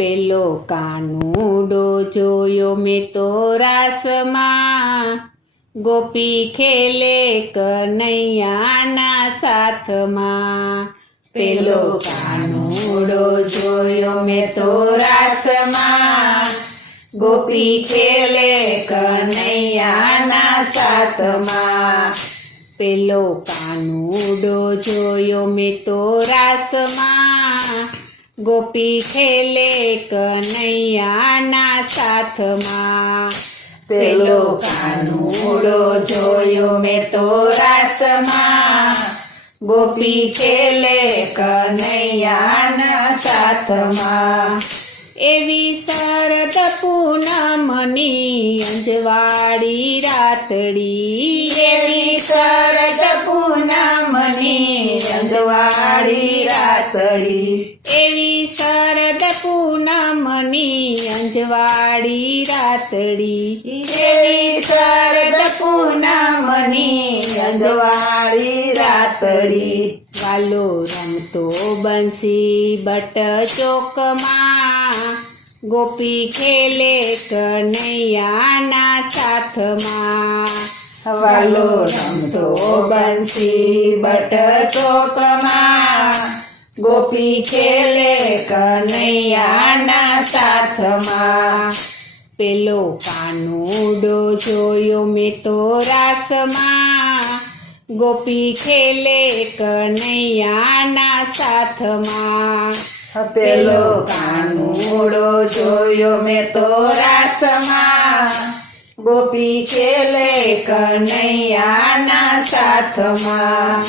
પેલો કાનુડો જોયો મેં તો રાસમાં, ગોપી ખેલે કનૈયાના સાથમાં. પેલો કાનુડો જોયો મેં તો રાસમાં, ગોપી ખેલે કનૈયાના સાથમાં. પેલો કાનુડો જોયો મેં તો રાસમાં, ગોપી ખેલે કનૈયાના સાથમાં. પેલો કાનુડો જોયો મેં તો રાસમાં, ગોપી ખેલે કનૈયાના સાથમાં. એવી શરદ પૂનમની અંજવાળી રાતડી, એવી શરદ પૂનમની અંજવાળી રાતડી, એવી શરદ પૂનમની અંજવાળી રાતડી, એવી શરદ પૂનમની અંજવાળી રાતડી. વાલો રમતો બંસી બટ ચોકમાં, ગોપી ખેલે કનૈયાના સાથમાં. વાલો રમતો બંસી બટ ચોકમાં, ગોપી ખેલે કનૈયાના સાથમાં. પેલો કાનુડો જોયો મેં તો રાસમાં, ગોપી ખેલે કનૈયાના સાથમાં. પેલો કાનુડો જોયો મેં તો રાસમાં, ગોપી ખેલે કનૈયાના સાથમાં.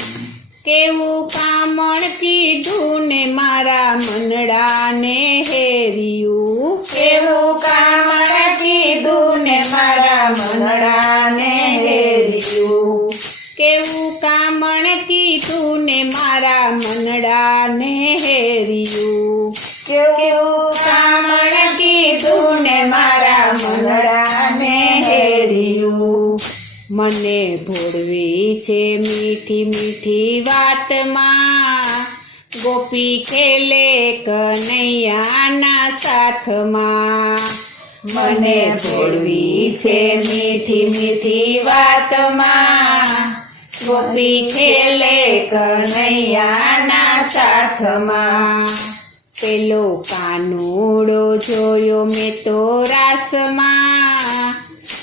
કેવું કામણ કીધું ને મારા મનડાને હેર્યું, કેવું કામણ કીધું ને મારા મનડાને હેર્યું. કેવું કામણ કીધું ને મારા મનડાને હેર્યું. કેવું કામણ કીધું ને મારા મનડાને હેર્યું. મને ભોળવી છે મીઠી મીઠી વાતમાં, ગોપી ખેલે કનૈયાના સાથમાં. મને ભોળવી છે મીઠી મીઠી વાતમાં, ગોપી ખેલે કનૈયાના સાથમાં. પેલો કાનુડો જોયો મેં તો રાસમાં,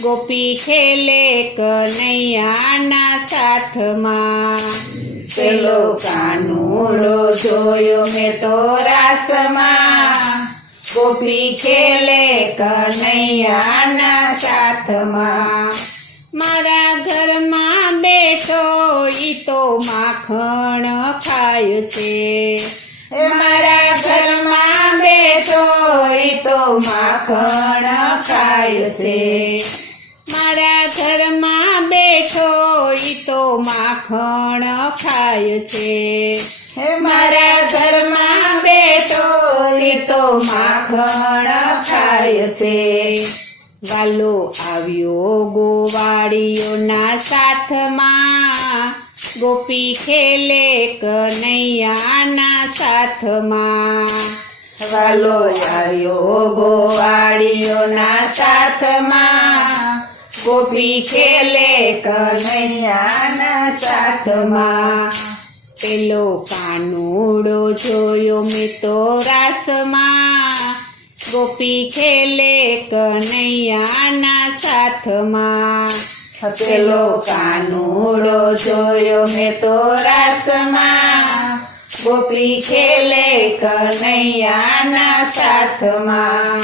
ગોપી ખેલે કનૈયાના સાથમાં. પેલો કાનુડો જોયો મેં તો રાસમાં, ગોપી ખેલે કનૈયાના સાથમાં. મારા ઘરમાં બેઠો ઈ તો માખણ ખાય છે, મારા ઘરમાં બેઠો ઈ તો માખણ ખાય છે. મારા ઘરમાં બેઠો ઈ તો માખણ ખાય છે. મારા ઘરમાં બેઠો ઈ તો માખણ ખાય છે. વાલો આવ્યો ગોવાળીઓના સાથમાં, ગોપી ખેલે કનૈયાના સાથમાં. વાલો આવ્યો ગોવાળીઓના સાથમાં, ગોપી ખેલે કનૈયાના સાથમાં. પેલો કાનુડો જોયો મેં તો રાસમાં, ગોપી ખેલે કનૈયાના સાથમાં. પેલો કાનુડો જોયો મેં તો રાસમાં, ગોપી ખેલે કનૈયાના સાથમાં.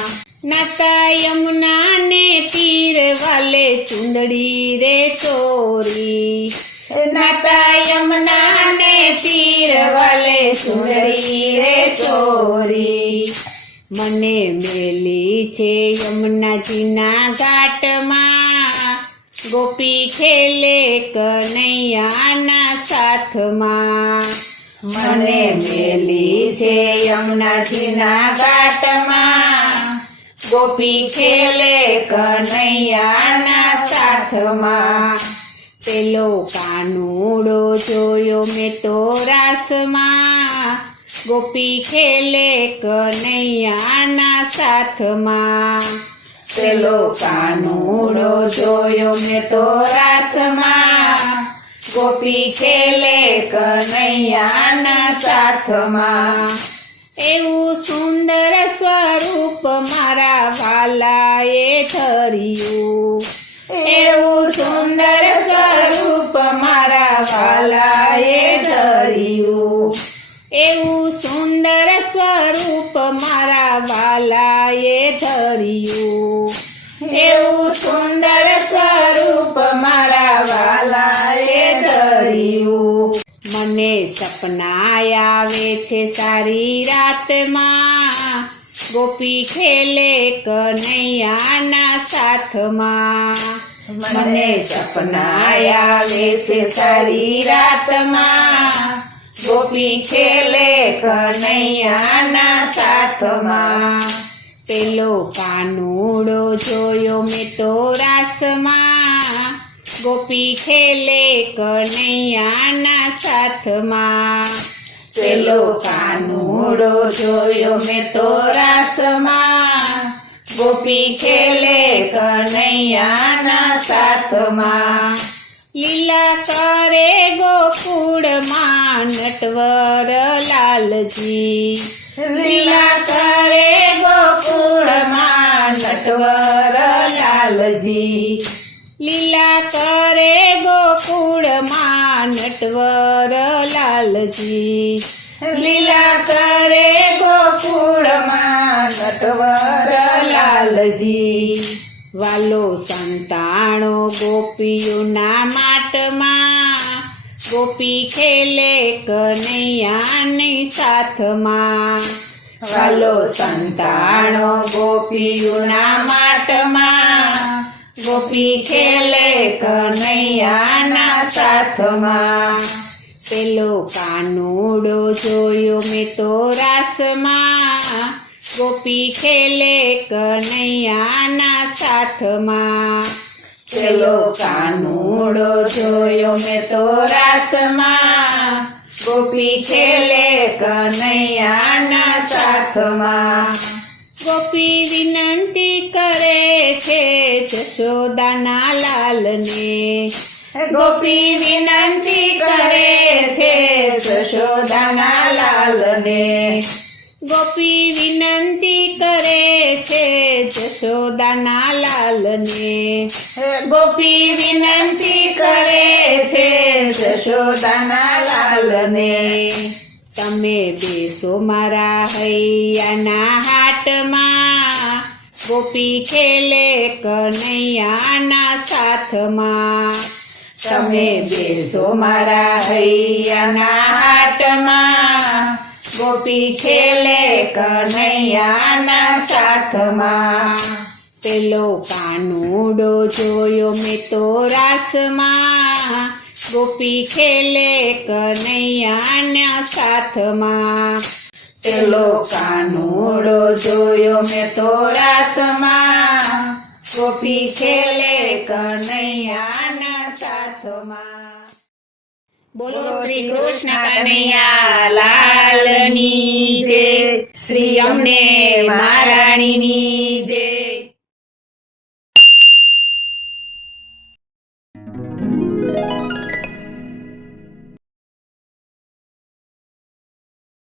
નાતા યમુનાને તીર વાલે ચુંદડી રે ચોરી, નાતા યમુનાને તીર વાલે ચુંદડી રે ચોરી. મને મેલી છે યમુનાજીના ઘાટમાં, ગોપી ખેલે કનૈયાના સાથમાં. મને મેલી છે યમુનાજીના ઘાટમાં, ગોપી ખેલે કનૈયાના સાથમાં. પેલો કાનુડો જોયો મેં તો રાસમાં, ગોપી ખેલે કનૈયાના સાથમાં. પેલો કાનુડો જોયો મેં તો રાસમાં, ગોપી ખેલે કનૈયાના સાથમાં. એવું સુંદર સ્વરૂપ મારા વાલાએ ધર્યું, એવું સુંદર સ્વરૂપ મારા વાલાએ ધર્યું, એવું સુંદર સ્વરૂપ મારા વાલાએ ધર્યું. એવું સુંદર સ્વરૂપ મારા વાલાએ ધર્યું. મને સપના આવે છે સારી રાતમાં, ગોપી ખેલે કનૈયાના સાથમાં. મને સપના આવે છે સારી રાતમાં, ગોપી ખેલે કનૈયાના સાથમાં. પેલો કાનુડો જોયો મેં તો રાસમાં, ગોપી ખેલે કનૈયાના સાથમાં. પેલો કાનુડો જોયો મેં તો રાસમાં, ગોપી ખેલે કનૈયાના સાથમાં. લીલા કરે ગોકુળમાં નટવર લાલજી, લીલા કરે ગોકુળમાં નટવર લાલજી, લીલા કરે ગોકુળમાં નટવર લાલજી. લીલા કરે ગોકુળમાં નટવર લાલજી. વાલો સંતાણો ગોપીઓના માટમાં, ગોપી ખેલે કનૈયાની સાથમાં. વાલો સંતાણો ગોપીઓના માટમાં, ગોપી ખેલે કનૈયાના સાથમાં. પેલો કાનુડો જોયો મેં તો રાસમાં, ગોપી ખેલે કનૈયાના સાથમાં. પેલો કાનુડો જોયો મેં તો રાસમાં, ગોપી ખેલે કનૈયાના સાથમાં. ગોપી વિનંતી કરે છે જશોદાના લાલને, ગોપી વિનંતી કરે છે જશોદાના લાલને, ગોપી વિનંતી કરે છે જશોદાના લાલને. ગોપી વિનંતી કરે છે જશોદાના લાલને. તમે બેસો મારા હૈયાના હાટમાં, ગોપી ખેલે કનૈયાના સાથમાં. તમે બેસો મારા હૈયાના હાટમાં, ગોપી ખેલે કનૈયાના સાથમાં. પેલો કાનુડો જોયો મેં તો રાસમાં, ગોપી ખેલે કનૈયાના સાથમાં. પેલો કાનુડો જોયો મેં તો રાસમાં, ગોપી ખેલે કનૈયાના સાથમાં. બોલો શ્રી કૃષ્ણ કનૈયા લાલની જય, શ્રી અમને મહારાણીની